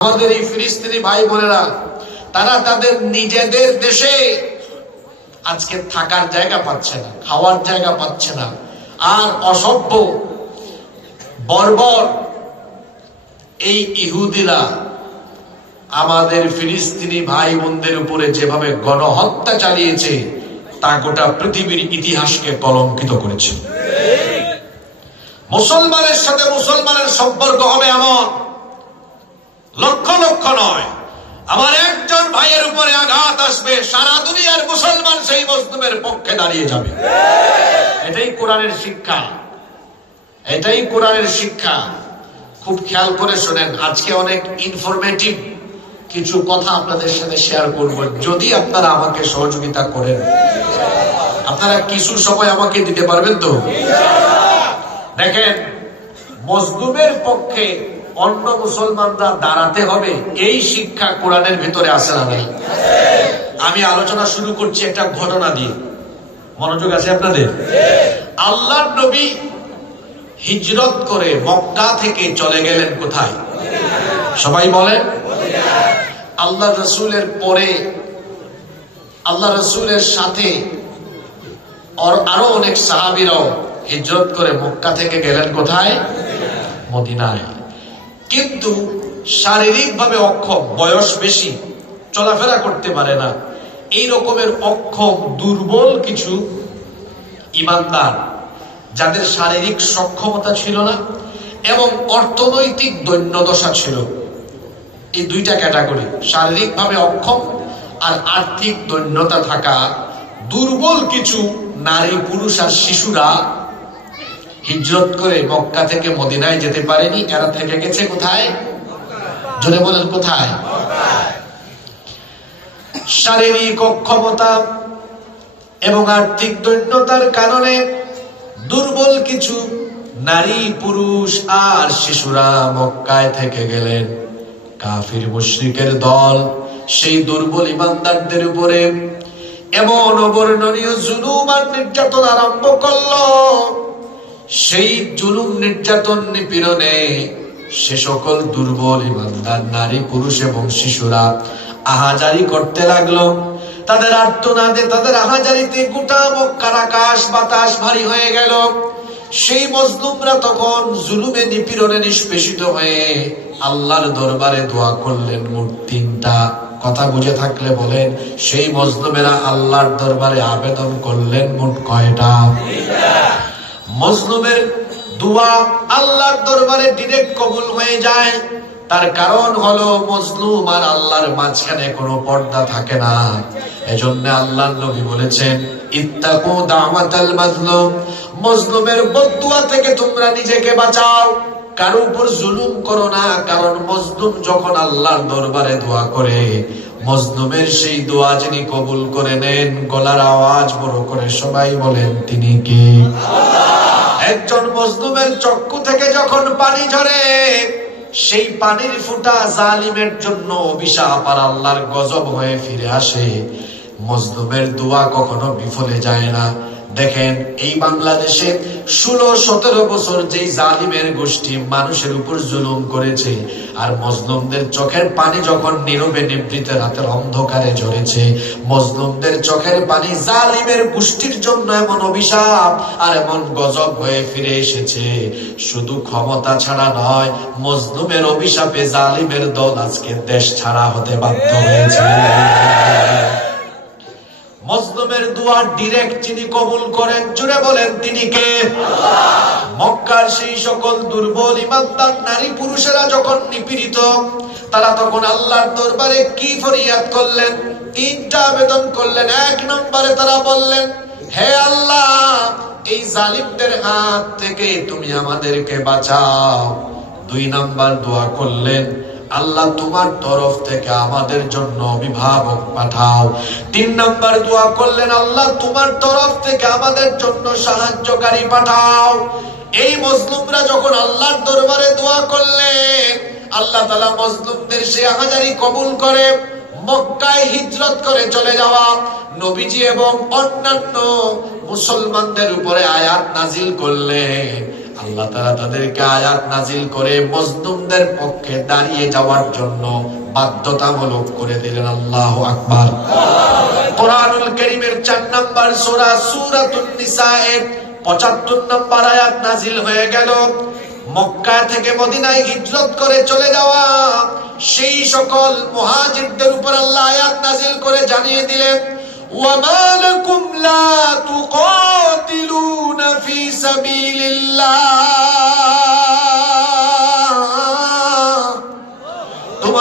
আমাদের এই ফিলিস্তিনি ভাই বোনেরা তারা তাদের নিজেদের দেশে আজকে থাকার জায়গা পাচ্ছে না, খাওয়ার জায়গা পাচ্ছে না। আর অসভ্য, বর্বর এই ইহুদিরা আমাদের ফিলিস্তিনি ভাই বোনদের উপরে যেভাবে গণহত্যা চালিয়েছে, তা গোটা পৃথিবীর ইতিহাসকে কলঙ্কিত করেছে। মুসলমানের সাথে মুসলমানের সম্পর্ক হবে এমন লক্ষ লক্ষ নয়। আমার একজন ভাইয়ের উপরে আঘাত আসবে, সারা দুনিয়ার মুসলমান সেই মুসলিমের পক্ষে দাঁড়িয়ে যাবে। এটাই কোরআনের শিক্ষা। এটাই কোরআনের শিক্ষা। খুব খেয়াল করে শোনেন, আজকে অনেক ইনফরমেটিভ কিছু কথা আপনাদের সাথে শেয়ার করব। যদি আপনারা আমাকে সহযোগিতা করেন, আপনারা কিছু সময় আমাকে দিতে পারবেন তো? দেখেন, মজলুমের পক্ষে অন্য মুসলমানরা দাঁড়াতে হবে, এই শিক্ষা কোরআনের ভিতরে আছে না নাই? আমি আলোচনা শুরু করছি একটা ঘটনা দিয়ে। মনোযোগ আছে আপনাদের? আল্লাহর নবী হিজরত করে মক্কা থেকে চলে গেলেন কোথায়? সবাই বলেন। আল্লাহ রসুলের পরে, আল্লাহ রসুলের সাথে আরও অনেক সাহাবিরাও হিজরত করে মক্কা থেকে গেলেন কোথায়? মদিনায়। কিন্তু শারীরিকভাবে অক্ষম বয়স বেশি, চলাফেরা করতে পারে না। এই রকমের অক্ষম দুর্বল কিছু ইমানদার, যাদের শারীরিক সক্ষমতা ছিল না এবং অর্থনৈতিক দৈন্যদশা ছিল। এই দুইটা ক্যাটাগরি, শারীরিকভাবে অক্ষম আর আর্থিক দৈন্যতা থাকা দুর্বল কিছু নারী, পুরুষ আর শিশুরা হিজরত করে মক্কা থেকে মদিনায় যেতে পারেনি। এরা থেকে গেছে কোথায়? জোরে বলেন, কোথায়? শারীরিক অক্ষমতা এবং আর্থিক দৈন্যতার কারণে দুর্বল কিছু নারী, পুরুষ আর শিশুরা মক্কায় থেকে গেলেন। কাফির, মুশরিকের দল, সেই দুর্বল ইমানদারদের উপরে এমন অবর্ণনীয় জুলুম আর নির্যাতন আরম্ভ করল। সেই জুলুম নির্যাতন নিপীড়নে সে সকল দুর্বল ইমানদার নারী, পুরুষ এবং শিশুরা আহাজারি করতে লাগল। তাদের আর্তনাদে, তাদের আহাজারিতে গোটা মক্কার আকাশ বাতাস ভারী হয়ে গেল। সেই মজলুমরা তখন জুলুমে নিপীড়নে নিষ্পেষিত হয়ে আল্লাহর দরবারে দোয়া করলেন, মোট তিনটা কথা বুঝে থাকলে বলেন, সেই মজলুমেরা আল্লাহর দরবারে আবেদন করলেন মোট কয়টা? মজলুমের দোয়া আল্লাহর দরবারে ডিরেক্ট কবুল হয়ে যায়। তার কারণ হলো মজলুম আর আল্লাহর মাঝখানে কোনো পর্দা থাকে না। এজন্য আল্লাহর নবী বলেছেন, ইত্তাকু দাওয়াতাল মাজলুম। মজলুমের বদদুয়া থেকে তোমরা নিজেকে বাঁচাও। কারও উপর জুলুম করো না, কারণ মজলুম যখন আল্লাহর দরবারে দোয়া করে, মজলুমের সেই দোয়া যিনি কবুল করে নেন, গলার আওয়াজ বড় করে সবাই বলেন, তিনি কি? একজন মজলুমের চক্ষু থেকে যখন পানি ঝরে, সেই পানির ফুটা জালিমের জন্য অভিশাপ আর আল্লাহর গজব হয়ে ফিরে আসে। মজলুমের দোয়া কখনো বিফলে যায় না। দেখেন, এই বাংলাদেশে ষোলো, সতেরো বছর যেই জালিমের গোষ্ঠী মানুষের উপর জুলুম করেছে আর মজলুমদের চোখের পানি যখন নীরবে নিবৃত রাতের অন্ধকারে ঝরেছে, মজলুমদের চোখের পানি জালিমের গোষ্ঠীর জন্য এমন অভিশাপ আর এমন গজব হয়ে ফিরে এসেছে। শুধু ক্ষমতা ছাড়া নয়, মজলুমের অভিশাপে জালিমের দল আজকে দেশ ছাড়া হতে বাধ্য হয়েছে। মজলুমের দোয়া ডিরেক্ট যিনি কবুল করেন জুড়ে বলেন, তিনি কে? মক্কার সেই সকল দুর্বল ইমানদার নারী পুরুষেরা যখন নিপীড়িত, তারা তখন আল্লাহর দরবারে কি ফরিয়াদ করলেন? তিনটা আবেদন করলেন। এক নম্বরে তারা বললেন, হে আল্লাহ, এই জালিমদের হাত থেকে তুমি আমাদেরকে বাঁচাও। দুই নাম্বার দোয়া করলেন আল্লাহ তোমার তরফ থেকে আমাদের জন্য অভিভাবক পাঠাও। তিন নাম্বার দোয়া করলেন, আল্লাহ তোমার তরফ থেকে আমাদের জন্য সাহায্যকারী পাঠাও। এই মজলুমরা যখন আল্লাহর দরবারে দোয়া করলেন, আল্লাহ তালা মজলুমদের সে হাজারি কবুল করে, মক্কায় হিজরত করে চলে যাওয়া নবীজি এবং অন্যান্য মুসলমানদের উপরে আয়াত নাজিল করলেন। আল্লাহ তারা তাদেরকে আয়াত নাজিল করে মজলুমদের পক্ষে দাঁড়িয়ে যাওয়ার জন্য বাধ্যতামূলক করে দিলেন আল্লাহ আকবার কোরআনুল করিমের চার নাম্বার সূরা সূরাতুন নিসায়ের 75 নম্বর আয়াত নাজিল হয়ে গেল মক্কা থেকে মদিনায় হিজরত করে চলে যাওয়া সেই সকল মুহাজিরদের উপর আল্লাহ আয়াত নাজিল করে জানিয়ে দিলেন وما لكم لا تقاتلون في سبيل الله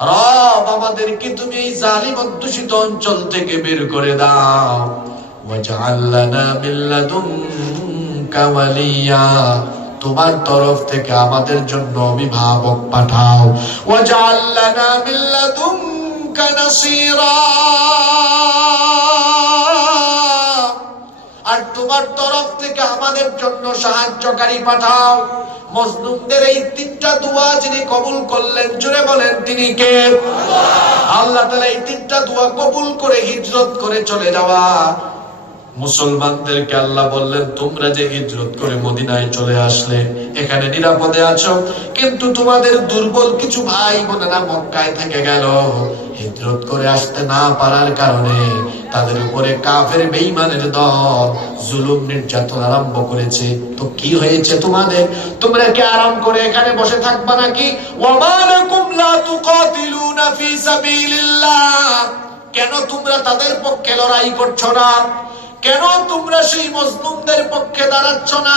রব আমাদেরকে তুমি এই জালিম অধ্যুষিত অঞ্চল থেকে বের করে দাও। তোমার তরফ থেকে আমাদের জন্য অভিভাবক পাঠাও। আর তোমার তরফ থেকে আমাদের জন্য সাহায্যকারী পাঠাও। মজলুমদের এই তিনটা দোয়া যিনি কবুল করলেন জুড়ে বলেন, তিনি কে? আল্লাহ তালা এই তিনটা দোয়া কবুল করে হিজরত করে চলে যাওয়া। মুসলমানদেরকে আল্লাহ বললেন, তোমরা যে হিজরত করে মদিনায় চলে আসলে, এখানে নিরাপদে আছো, কিন্তু তোমাদের দুর্বল কিছু ভাই বোনেরা মক্কায় থেকে গেল। হিজরত করে আসতে না পারার কারণে তাদের উপরে কাফের বেঈমানের দল জুলুম নির্যাতন আরম্ভ করেছে। তো কি হয়েছে তোমাদের? তোমরা কি আরাম করে এখানে বসে থাকবা নাকি? ওয়ামা লাকুম লা তুকাতিলুনা ফি সাবিলিল্লাহ। কেন তোমরা তাদের পক্ষে লড়াই করছ না? কেন তোমরা সেই মজলুমদের পক্ষে দাঁড়াচ্ছ না?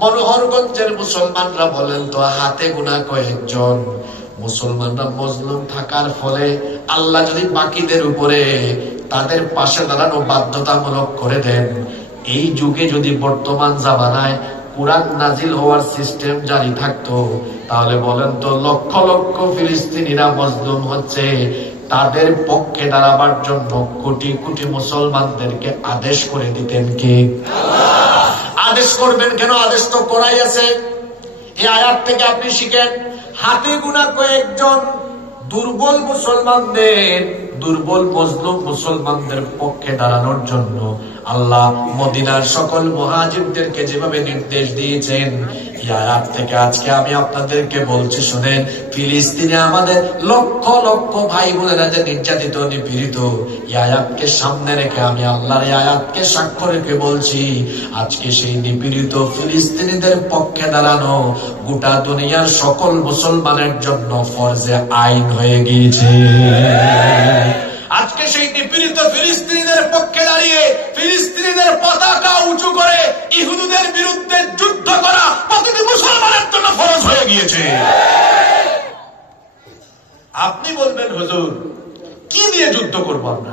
মনোহরগঞ্জের মুসলমানরা বলেন তো, হাতে গুণা কয়েকজন। মুসলমানরা মজলুম থাকার ফলে আল্লাহ যদি বাকিদের উপরে তাদের পাশে দাঁড়ানো বাধ্যতামূলক করে দেন, এই যুগে যদি বর্তমান জামানায় কোরআন নাজিল হওয়ার সিস্টেম জারি থাকতো, তাহলে বলেন তো, লক্ষ লক্ষ ফিলিস্তিনিরা মজলুম হচ্ছে তাদের পক্ষে দাঁড়াবার জন্য কোটি কোটি মুসলমানদেরকে আদেশ করে দিতেন কে? আদেশ করবেন কেন? আদেশ তো করাই আছে। এই আয়াত থেকে আপনি শিখেন, হাতে গুণা কয়েকজন দুর্বল মুসলমানদের, দুর্বল মজলুম মুসলমানদের পক্ষে দাঁড়ানোর জন্য আল্লাহ মদিনার সকল মহাজিবদেরকে যেভাবে নির্দেশ দিয়েছেন আয়াত থেকে আজকে আমি আপনাদেরকে বলছি, শুনেন, ফিলিস্তিনে আমাদের লক্ষ লক্ষ ভাই বোনেরা যে নির্যাতিত, নিপীড়িত সামনে রেখে আমি আল্লাহর সাক্ষ্য রেখে বলছি, আজকে সেই নিপীড়িত ফিলিস্তিনিদের পক্ষে দাঁড়ানো গোটা দুনিয়ার সকল মুসলমানের জন্য ফরজে আইন হয়ে গিয়েছে। আজকে সেই নিপীড়িত ফিলিস্তিনিদের পক্ষে দাঁড়িয়ে ফিলিস্তিনিদের পতাকা উঁচু করে ইহুদুদের বিরুদ্ধে যুদ্ধ করা প্রতিটি মুসলমানের জন্য ফরজ হয়ে গিয়েছে। আপনি বলবেন, হুজুর, কি দিয়ে যুদ্ধ করব আমরা?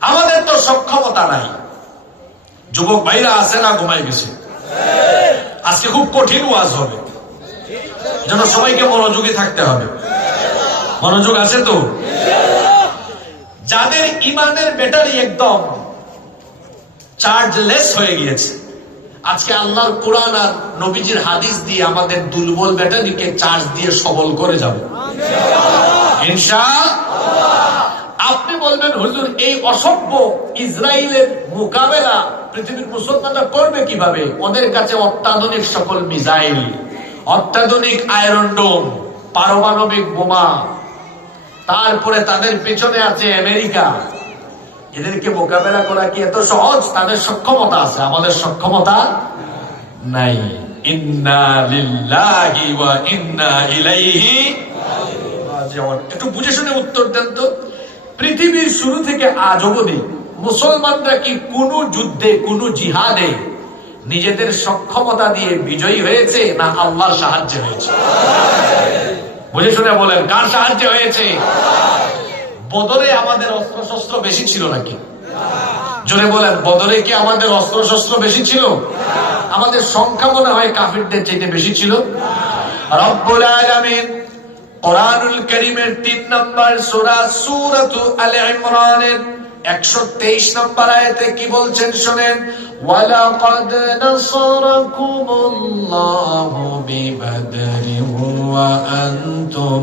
আমাদের তো সক্ষমতা নাই। যুবক ভাইরা আছে না ঘুমাই গেছে। আজকে খুব কঠিন ওয়াজ হবে। যেন সবাইকে মনোযোগী থাকতে হবে। মনোযোগ আছে তো? যাদের ইমানের ব্যাটারি একদম চার্জলেস হয়ে গিয়েছে। আজকে আল্লাহর কোরআন আর নবীজির হাদিস দিয়ে আমাদের দুর্বল ব্যাটারিকে চার্জ দিয়ে সবল করে যাবে। আপনি বলবেন, হুজুর, এই অসভ্য ইসরায়েলের মোকাবেলা পৃথিবীর মুসলমানরা করবে কীভাবে? ওদের কাছে অত্যাধুনিক সকল মিসাইল, অত্যাধুনিক আয়রন ডোম, পারমাণবিক বোমা। তারপরে তাদের পেছনে আছে আমেরিকা। এদেরকে মোকাবেলা করা কি এত সহজ? তাদের সক্ষমতা আছে। আমাদের সক্ষমতা নাই। ইলাইহি একটু বুঝে শুনে উত্তর দেন তো। পৃথিবীর শুরু থেকে আজ অবধি মুসলমানরা কি কোন যুদ্ধে, কোন জিহাদে নিজেদের সক্ষমতা দিয়ে বিজয়ী হয়েছে না আল্লাহর সাহায্যে হয়েছে? বুঝে শুনে বলেন, কার সাহায্যে হয়েছে? বদরে আমাদের অস্ত্রশস্ত্র বেশি ছিল নাকি? জোরে বলেন, বদরে কি আমাদের অস্ত্রশস্ত্র বেশি ছিল? আমাদের সংখ্যা মনে হয় কাফিরদের চাইতে বেশি ছিল। রব্বুল আলামিন কোরআনুল সূরা ইমরানের একশো তেইশ আয়াতে কি বলছেন শোনেন, ওয়ালাকাদ নাসারাকুমুল্লাহু বিবাদরি ওয়া আনতুম